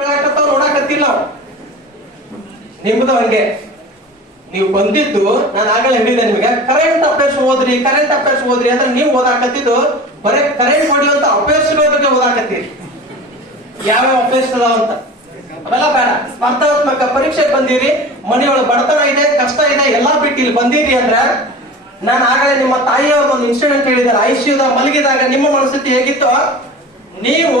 ನೋಡಕತ್ತಿಲ್ಲ ನಾವು. ನಿಮ್ದು ಹಂಗೆ ನೀವು ಬಂದಿದ್ದು ನಾನು ಆಗಲೇ ಹೇಳಿದೆ ನಿಮಗೆ ಕರೆಂಟ್ ಅಫೇರ್ಸ್ ಓದ್ರಿ ಅಂದ್ರೆ ನೀವು ಓದಾಕತ್ತಿದ್ದು ಬರೀ ಕರೆಂಟ್ ಹೊಡೆಯುವಂತ ಅಫೇರ್ಸ್ಗಳ ಬಗ್ಗೆ ಓದಾಕತ್ತೀರಿ. ಯಾವ್ಯಾವ ಅಫೇರ್ಸ್ ಅದಾವ ಅಂತ ಅವೆಲ್ಲ ಬೇಡ. ಸ್ಪರ್ಧಾತ್ಮಕ ಪರೀಕ್ಷೆ ಬಂದಿರಿ, ಮನೆಯೊಳಗೆ ಬಡತನ ಇದೆ, ಕಷ್ಟ ಇದೆ, ಎಲ್ಲಾ ಬಿಟ್ಟು ಇಲ್ಲಿ ಬಂದಿರಿ ಅಂದ್ರ ನಾನು ಆಗಲೇ ನಿಮ್ಮ ತಾಯಿಯವ್ರ ಒಂದು ಇನ್ಸಿಡೆಂಟ್ ಹೇಳಿದ್ದಾರೆ. ಐಸಿಯುದಾಗ ಮಲಗಿದಾಗ ನಿಮ್ಮ ಮನಸ್ಥಿತಿ ಹೇಗಿತ್ತು, ನೀವು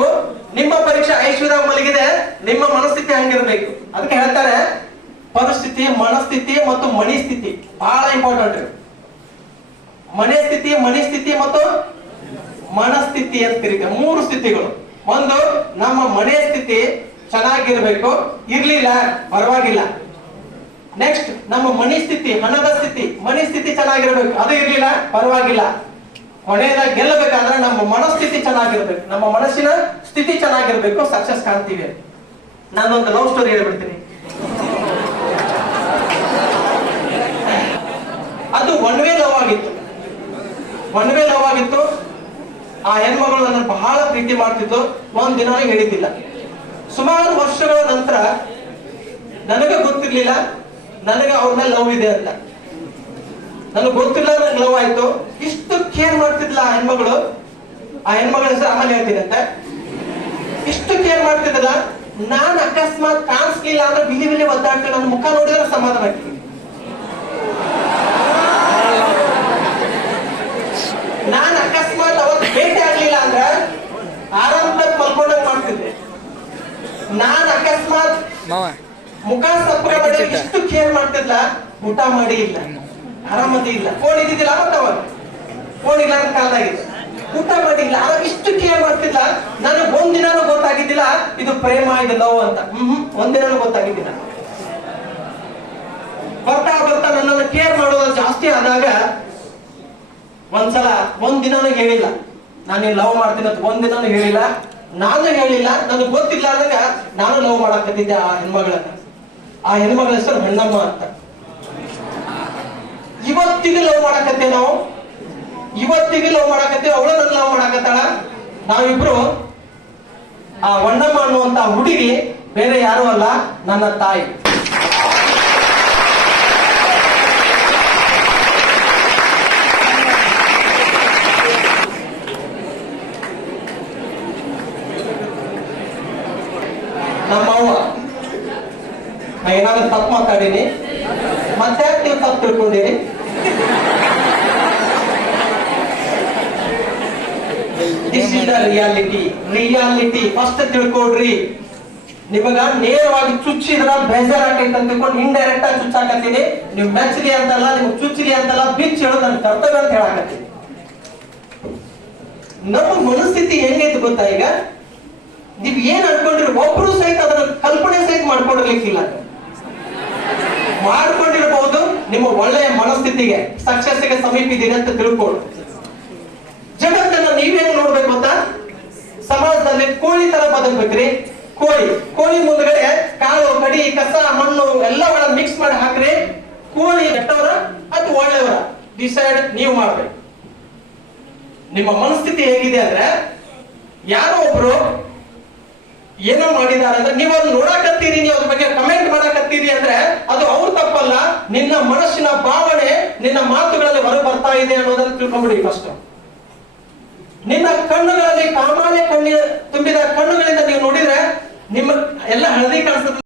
ನಿಮ್ಮ ಪರೀಕ್ಷೆ ಐಸಿಯುದಾಗ ಮಲಗಿದೆ, ನಿಮ್ಮ ಮನಸ್ಥಿತಿ ಹಂಗಿರ್ಬೇಕು. ಅದಕ್ಕೆ ಹೇಳ್ತಾರೆ ಪರಿಸ್ಥಿತಿ, ಮನಸ್ಥಿತಿ ಮತ್ತು ಮಣಿಸ್ಥಿತಿ ಬಹಳ ಇಂಪಾರ್ಟೆಂಟ್. ಮಣಿಸ್ಥಿತಿ ಮತ್ತು ಮನಸ್ಥಿತಿ ಅಂತ ಕರೀತಾರೆ. ಮೂರು ಸ್ಥಿತಿಗಳು. ಒಂದು, ನಮ್ಮ ಮನೆ ಸ್ಥಿತಿ ಚೆನ್ನಾಗಿರ್ಬೇಕು, ಇರ್ಲಿಲ್ಲ ಪರವಾಗಿಲ್ಲ. ನೆಕ್ಸ್ಟ್, ನಮ್ಮ ಮಣಿಸ್ಥಿತಿ, ಹಣದ ಸ್ಥಿತಿ, ಮಣಿಸ್ಥಿತಿ ಚೆನ್ನಾಗಿರ್ಬೇಕು, ಅದು ಇರ್ಲಿಲ್ಲ ಪರವಾಗಿಲ್ಲ. ಕೊನೆಯದಾಗ ಗೆಲ್ಲಬೇಕಾದ್ರೆ ನಮ್ಮ ಮನಸ್ಥಿತಿ ಚೆನ್ನಾಗಿರ್ಬೇಕು, ನಮ್ಮ ಮನಸ್ಸಿನ ಸ್ಥಿತಿ ಚೆನ್ನಾಗಿರ್ಬೇಕು, ಸಕ್ಸಸ್ ಕಾಣ್ತೀವಿ. ನಾನೊಂದು ಲವ್ ಸ್ಟೋರಿ ಹೇಳ್ಬಿಡ್ತೀನಿ. ಅದು ಒನ್ ವೇ ಲವ್ ಆಗಿತ್ತು. ಆ ಹೆಣ್ಮಗಳು ನನ್ನ ಬಹಳ ಪ್ರೀತಿ ಮಾಡ್ತಿದ್ದು, ಒಂದ್ ದಿನ ಹೇಳಿದ್ದಿಲ್ಲ. ಸುಮಾರು ವರ್ಷಗಳ ನಂತರ ನನಗೆ ಗೊತ್ತಿರ್ಲಿಲ್ಲ ನನಗೆ ಅವ್ರ ಮೇಲೆ ಲವ್ ಇದೆ ಅಂತ. ನನಗೆ ಗೊತ್ತಿಲ್ಲ, ನನಗೆ ಲವ್ ಆಯ್ತು. ಇಷ್ಟು ಕೇರ್ ಮಾಡ್ತಿದ್ಲ ಆ ಹೆಣ್ಮಗಳು. ಆ ಹೆಣ್ಮಗಳ ಹೆಸರು ಆಮೇಲೆ ಹೇಳ್ತೀನಿ ಅಂತ. ಇಷ್ಟು ಕೇರ್ ಮಾಡ್ತಿದ್ದಲ್ಲ, ನಾನ್ ಅಕಸ್ಮಾತ್ ಕಾಣಿಸ್ಲಿಲ್ಲ ಅಂದ್ರೆ ಬಿಲಿ ಒದ್ದಾಡ್ತೀನಿ. ನನ್ನ ಮುಖ ನೋಡಿದ್ರೆ ಸಮಾಧಾನ ಆಗ್ತೀನಿ. ನಾನ್ ಅಕಸ್ಮಾತ್ ಅವತ್ತು ಭೇಟಿ ಆಗ್ಲಿಲ್ಲ ಅಂದ್ರ ಆರಾಮದಾಗ ಮಲ್ಕೊಂಡಂಗ್ ಮಾಡ್ತಿದ್ದೆ. ನಾನ್ ಅಕಸ್ಮಾತ್ ಮುಖ ಸಪ್ರ ಮಾಡಿ ಇಷ್ಟು ಕೇರ್ ಮಾಡ್ತಿದ್ಲ, ಊಟ ಮಾಡಿ ಇಲ್ಲ, ಆರಾಮದಿ ಇಲ್ಲ, ಫೋನ್ ಇದ್ದಿದ್ದಿಲ್ಲ ಅವತ್ತು. ಅವಾಗ ಫೋನ್ ಇಲ್ಲ ಅಂತ ಕಾಲದಾಗಿದೆ, ಊಟ ಮಾಡಿಲ್ಲ, ಅವಾಗ ಇಷ್ಟು ಕೇರ್ ಮಾಡ್ತಿದ್ಲ. ನನಗೆ ಒಂದಿನಾನು ಗೊತ್ತಾಗಿದ್ದಿಲ್ಲ ಇದು ಪ್ರೇಮ, ಇದು ಲವ್ ಅಂತ. ಒಂದಿನಾನು ಗೊತ್ತಾಗಿದ್ದಿಲ್ಲ. ಬರ್ತಾ ನನ್ನನ್ನು ಕೇರ್ ಮಾಡೋದು ಜಾಸ್ತಿ ಆದಾಗ ಒಂದ್ಸಲ ಒಂದಿನಾನು ಹೇಳಿಲ್ಲ ನಾನು ಲವ್ ಮಾಡ್ತೀನಿ ಅಂತ. ಒಂದಿನಾನು ಹೇಳಿಲ್ಲ, ನಾನು ಹೇಳಿಲ್ಲ, ನನಗೆ ಗೊತ್ತಿಲ್ಲ ಅಂದಾಗ ನಾನು ಲವ್ ಮಾಡಕತ್ತಿದ್ದೆ ಆ ಹೆಣ್ಮಗಳನ್ನ. ಆ ಹೆಣ್ಮಗಳ ಹೆಸರು ಹೆಣ್ಣಮ್ಮ ಅಂತ. ಇವತ್ತಿಗೆ ಲವ್ ಮಾಡಕತ್ತೇವೆ ನಾವು, ಅವಳು ನನ್ನ ಲವ್ ಮಾಡಕತ್ತಾಳ. ನಾವಿಬ್ರು ಆ ವಣ್ಣಮ್ಮ ಅನ್ನುವಂತ ಹುಡುಗಿ ಬೇರೆ ಯಾರು ಅಲ್ಲ, ನನ್ನ ತಾಯಿ. ನಮ್ಮವ್ವ. ನಾ ಏನಾದ್ರೂ ತಪ್ಪು ಮಾತಾಡೀನಿ, ಮತ್ತೆ ನೀವು ತಪ್ಪು ತಿಳ್ಕೊಂಡಿರಿ. This is the reality. First ತಿಳ್ಕೊಡ್ರಿ. ನಿಮಗ ನೇರವಾಗಿ ಚುಚ್ಚಿದ್ರ ಬೇಜಾರಾಕೈತೆ ಅಂತ ತಿಳ್ಕೊಂಡು ಇಂಡೈರೆಕ್ಟ್ ಆಗಿ ಚುಚ್ಚಾಕತ್ತೀನಿ. ನೀವು ಮೆಚ್ಚಲಿ ಅಂತಲ್ಲ, ನಿಮ್ಗೆ ಚುಚ್ಚಲಿ ಅಂತಲ್ಲ, ಬಿಚ್ಚಿ ಹೇಳೋದು ನನ್ನ ಕರ್ತವ್ಯ ಅಂತ ಹೇಳಾಕತ್ತೀನಿ. ನಮ್ಮ ಮನಸ್ಥಿತಿ ಹೆಂಗೈತೆ ಗೊತ್ತಾ? ಈಗ ನೀವ್ ಏನ್ ಅನ್ಕೊಂಡ್ರಿ, ಒಬ್ರು ಸಹಿತ ಅದನ್ನ ಕಲ್ಪನೆ ಸಹಿತ ಮಾಡ್ಕೊಂಡಿರ್ಲಿಕ್ಕಿಲ್ಲ. ಮಾಡ್ಕೊಂಡಿರಬಹುದು. ನಿಮ್ಮ ಒಳ್ಳೆಯ ಮನಸ್ಥಿತಿಗೆ, ಸಕ್ಸಸ್ಗೆ ಸಮೀಪ ಇದೀನಿ ಅಂತ ತಿಳ್ಕೊಳ್ಳಿ. ಜಗತ್ತನ್ನ ನೀವೇನು ನೋಡ್ಬೇಕು ಅಂತ, ಸಮಾಜದಲ್ಲಿ ಕೋಳಿ ತರ ಬದಕ್ಬೇಕ್ರಿ. ಕೋಳಿ ಮುಂದ್ಗಡೆ ಕಾಳು, ಕಡಿ, ಕಸ, ಮಣ್ಣು ಎಲ್ಲ ಒಳ ಮಿಕ್ಸ್ ಮಾಡಿ ಹಾಕ್ರಿ. ಕೋಳಿ ಕೆಟ್ಟವರ ಅಥವಾ ಒಳ್ಳೆಯವರ ಡಿಸೈಡ್ ನೀವು ಮಾಡ್ಬೇಕು. ನಿಮ್ಮ ಮನಸ್ಥಿತಿ ಹೇಗಿದೆ ಅಂದ್ರೆ, ಯಾರೋ ಒಬ್ರು ಏನೋ ಮಾಡಿದಾರೆ ಅಂದ್ರೆ ನೀವು ಅದನ್ನ ನೋಡಾಕತ್ತೀರಿ, ನೀವು ಅದ್ರ ಬಗ್ಗೆ ಕಮೆಂಟ್ ಮಾಡಾಕತ್ತೀರಿ ಅಂದ್ರೆ ಅದು ಅವ್ರ ತಪ್ಪಲ್ಲ, ನಿನ್ನ ಮನಸ್ಸಿನ ಭಾವನೆ ನಿನ್ನ ಮಾತುಗಳಲ್ಲಿ ಹೊರ ಬರ್ತಾ ಇದೆ ಅನ್ನೋದನ್ನ ತಿಳ್ಕೊಂಡ್ಬಿಡಿ. ಫಸ್ಟ್ ನಿನ್ನ ಕಣ್ಣುಗಳಲ್ಲಿ ಕಾಮಾಲೆ ತುಂಬಿದ ಕಣ್ಣುಗಳಿಂದ ನೀವು ನೋಡಿದ್ರೆ ನಿಮ್ಮ ಎಲ್ಲ ಹಳದಿ ಕಾಣಿಸ್ತದೆ.